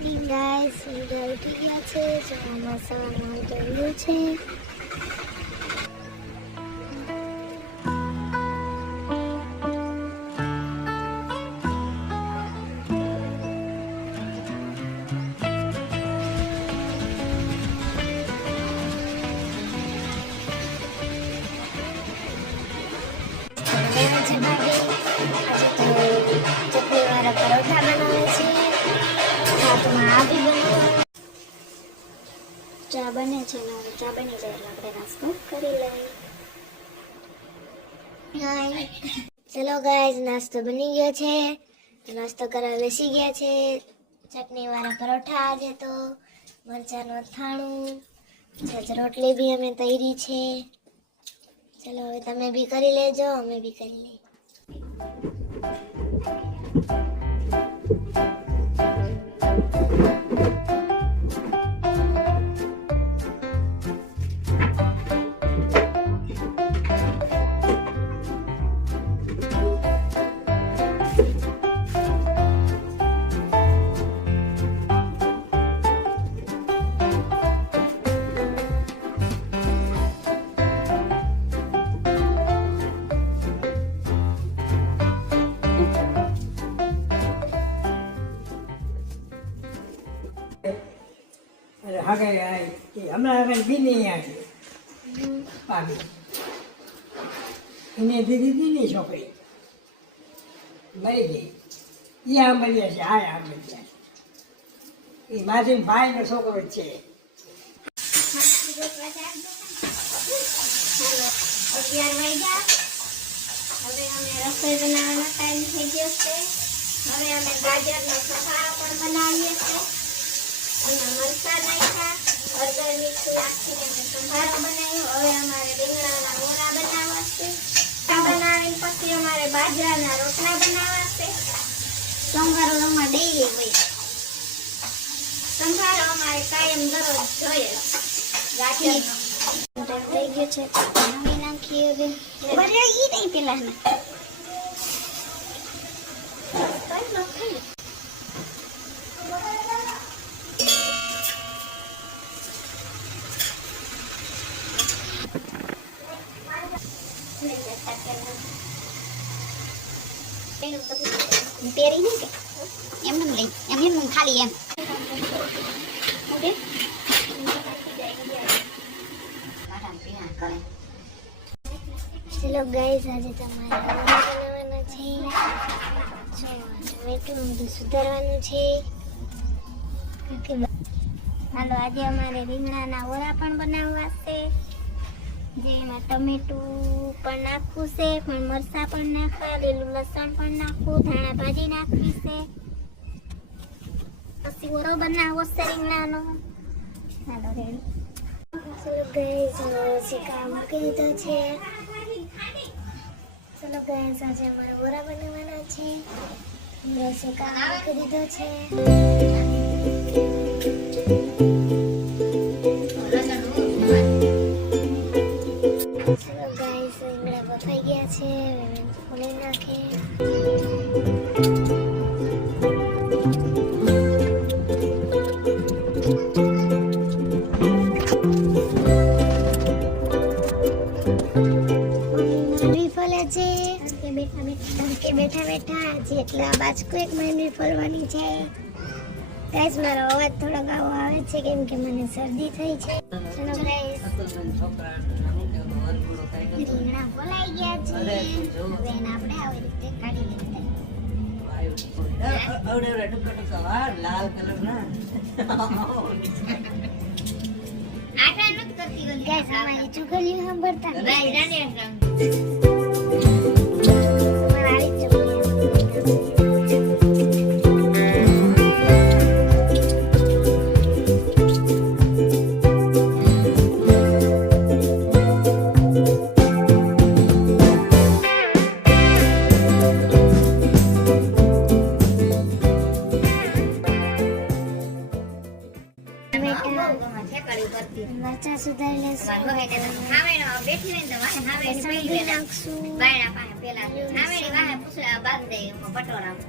બધા ઉઠી ગયા છે જો આમાં સવારમાં ઉતર્યું છે બને છે ને ચા બની જાય એટલે આપણે નાસ્તો કરી લઈએ. ચલો ગાઈઝ નાસ્તો બની ગયો છે. નાસ્તો કરવા બેસી ગયા છે. ચટણીવાળા પરોઠા આજે તો, મરચાંનું અથાણું છજ રોટલી બી અમે તૈરી છે. ચલો હવે તમે બી કરી લેજો, અમે બી કરી લઈએ. એટલે હગે આ એ હમણાં હગે બીની અહીંયા છે પામી એને દીધી દીની છોકરી મરી ગઈ એ આમ મળ્યા છે આ આમ મળ્યા છે એ મારી ભાઈનો છોકરો જ છે અગિયાર વાગ્યા હવે અમે રસોઈ બનાવવાનો ટાઈમ થઈ ગયો છે હવે અમે ગાજરનો સફારો પણ બનાવીએ છીએ અને મરચા છે બનાવીને પછી અમારે બાજરાના રોટલા બનાવવા છે સંભારો અમારે ડેલી હોય સંભારો અમારે કાયમ દરરોજ જોઈએ ગાજરનો થઈ ગયો છે નાખીએ બરે ઈ નહીં પેલા ચલો ગાઈસ આજે તમારે બનાવવાના છે. સુધારવાનું છે. હાલો, આજે અમારે રીંગણાના ઓરા પણ બનાવવા છે. જેમાં ટમેટું પણ નાખવું છે, પણ મરચાં પણ નાખવા લીલું લસણ પણ નાખવું, ધાણા ભાજી નાખવી છે. પછી ઓરો બનાવો છે રીંગણાનો હાલો રેડી. ચલો ગાઈસ શીકા મૂકી દીધો છે. ચલો ગાઈસ આજે અમારે બનાવવાના છે. શીકા મૂકી દીધો છે. બેઠા બેઠા કે બેઠા બેઠા જેટલા બાજકો એક મહિને ફલવાની છે. ગાઈસ મારો અવાજ થોડોક આવો આવે છે કેમ કે મને શરદી થઈ છે. ચલો ગાઈસ રીંગણા ફોલાઈ ગયા છે. હવે આપણે આવી રીતે કાઢી લઈએ લાલ કલર ના ગાઈસ અમારી ચુગલીઓ સાંભળતા பஸ் வந்தேன் பட்டு வராமல்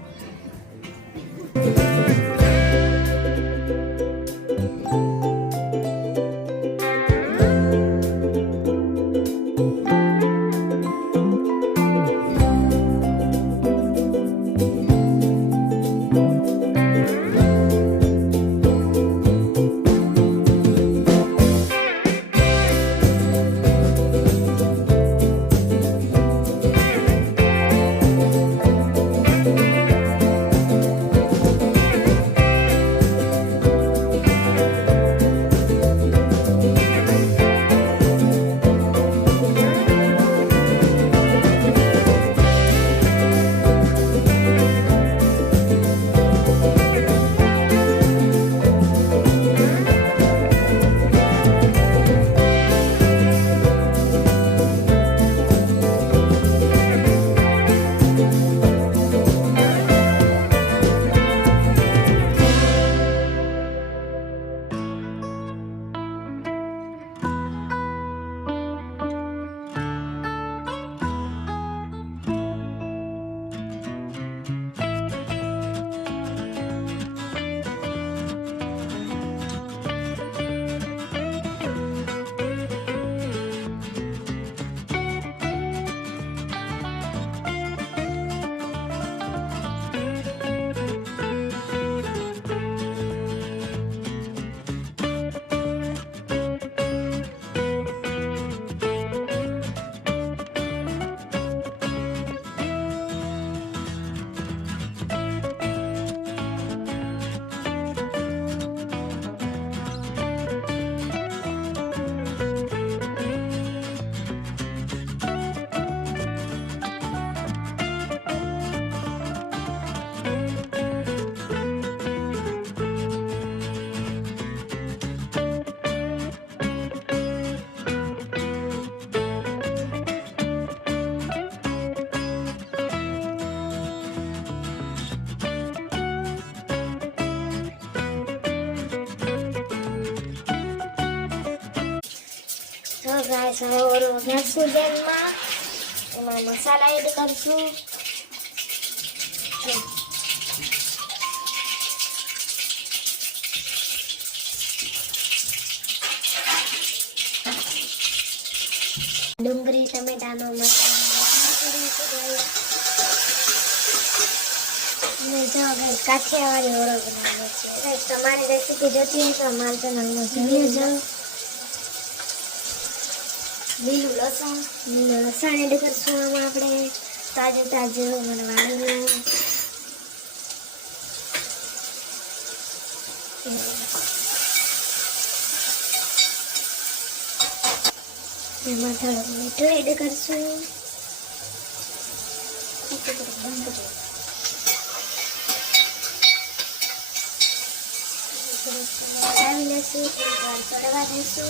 ગાઈસ હવે નાખશું તેલમાં એમાં મસાલા એડ કરશું ડુંગળી ટમેટાનો મસાલો કાઠિયાવાડી ઓળો બનાવે છે તમારી રેસીપી જોતી હોય તો અમારા ચેનલમાં જોઈ લેજો લીલું લસણ લીલું લસણ એડ કરશું આમાં આપણે. તાજું તાજું મને એમાં થોડુંક મીઠું એડ કરશું. આવી લેશું ચડવા દઈશું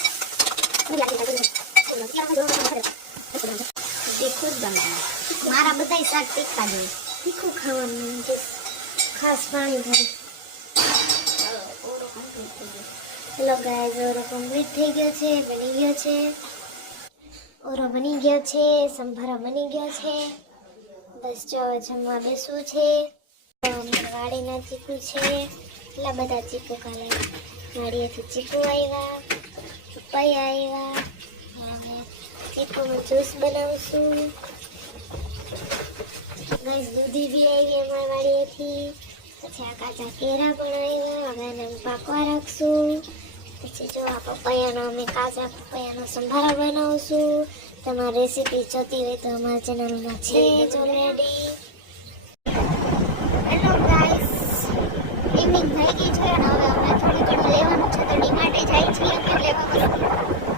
તીખું જ બનાવું મારા બધા શાક તીખા જ તીખું ખાવાનું ખાસ પાણી ભરે. હેલો ગાઈઝ ઓરો કમ્પ્લીટ થઈ ગયો છે, બની ગયો છે. ઓરો બની ગયો છે, સંભારો બની ગયો છે. બસ જો જમવા બેસવું છે. વાડીના ચીકુ છે. એટલા બધા ચીકુ કાલે વાડીએથી ચીકુ આવ્યા પપૈયા આવ્યા. ચીકુનું જ્યુસ બનાવશું ગાઈસ દૂધી બી આવી અમારી વાડીએથી પછી આ કાચા કેરા પણ આવ્યા હવે એને પાકવા રાખશું પછી જો આ પપૈયાનો અમે કાચા પપૈયાનો સંભારો બનાવશું તમારી રેસીપી જોતી હોય તો અમારા ચેનલમાં છે જ ઓલરેડી હેલો ગાઈસ ઇવનિંગ થઈ ગઈ છે અને હવે અમે થોડી ઘણું લેવાનું છે તો ડીમાર્ટે જાય છીએ કે લેવા